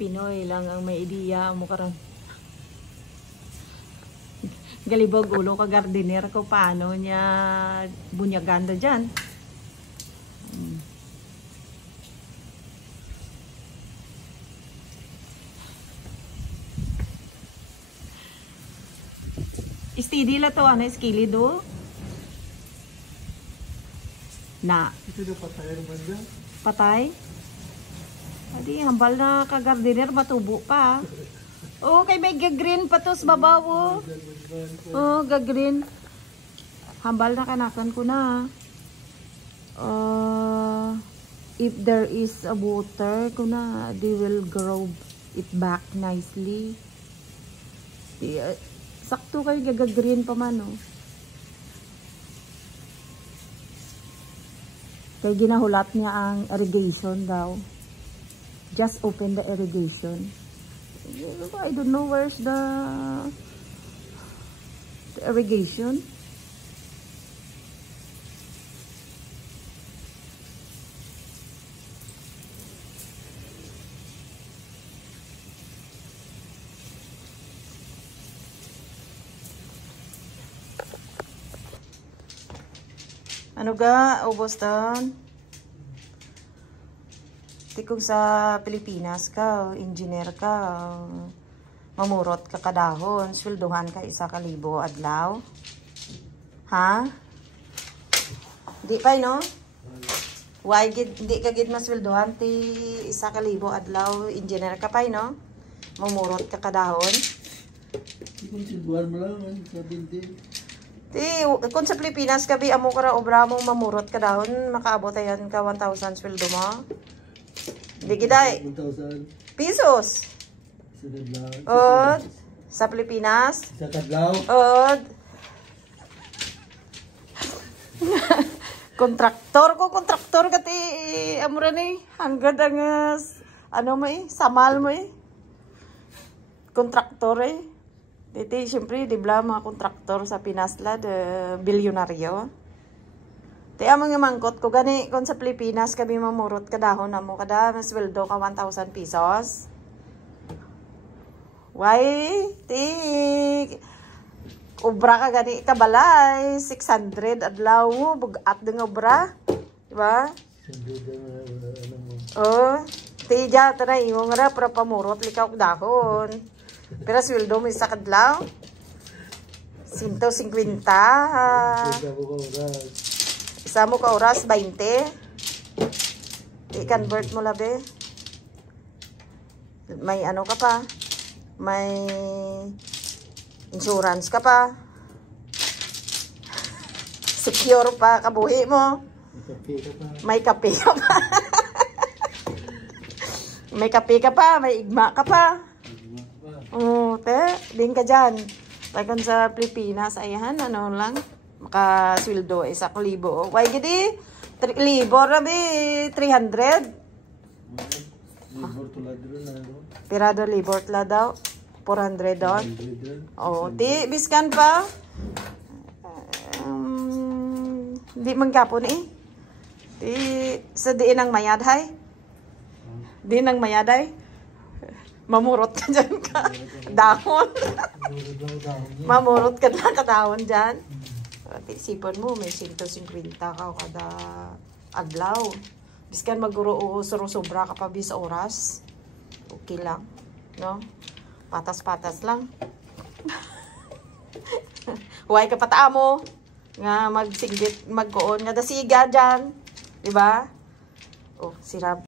Pinoy lang ang may ideya mo karon. Galibog ulo ka gardener ko paano niya bunyaganda dyan. Steady la to ano skilly do. Na. Ito na patay naman dyan. Patay? Adi, hambal na ka gardener matubo pa. Oh, kay may gagreen pa to sa babaw. Oh, gagreen. Hambal na kanakan ko na. If there is a water ko na, they will grow it back nicely. Sakto kayo gagreen pa man, oh. Kaya ginahulat niya ang irrigation daw. Just open the irrigation. I don't know where's the irrigation. Ano ga? Ubos doon? Kung sa Pilipinas ka, engineer ka, mamurot ka kadahon, sweldohan ka 1,000 adlaw. Ha? Di pa, no? Why di ka gid masweldohan ti 1,000 adlaw, engineer ka pa, no? Mamurot ka kadahon. Kung silbuhan mo lang, Kung sa Pilipinas ka, amo ka ra obra mo mamurot ka dahon, makaabot ayan ka 1,000 sweldo mo. Hindi giday. 1,000 pesos. Od sa Pilipinas. Sa kadlaw. Od. kontraktor kati amura ni hanggang ang ano mo samal mo kontraktor Diti syempre di bla mga kontraktor sa Pinas la de bilyonaryo. Ti amang mangkot ko gani kon sa Pilipinas kami mamurot kadahon amo kada masweldo ka 1,000 pesos. Why? Ti obra ka gani kabalay 600 adlaw mo bugat deng obra. Di ba? Oh, ti ja tara imo nga para pamurot likaw dahon. Pero sweldo mo isa kadlaw 150. Isa mo ka oras 20. I-convert mo labi. May ano ka pa? May insurance ka pa. Secure pa kabuhi mo. May kape ka pa. May kape ka pa, may igma ka pa. Din ka dyan. Tagon sa Pilipinas, ayan, ano lang, makasweldo, 1,000. Why gidi? 3,000, rabi, 300. Pirado libor tula daw. 400 doon. Oh, ti, biskan pa. Di man kapon Ti, sa diin ang mayad, hay? Diin ang mayad, hay? Mamurot ka dyan ka. Dahon. Mamurot ka na kadahon dyan. Isipon mo, may 150 ka kada adlaw. Biskan maguro o sobra ka pa bis oras. Okay lang. No? Patas-patas lang. Huwag ka pataa mo. Nga magsinggit, magkoon. Nga dasiga dyan. Diba? Oh, sirap.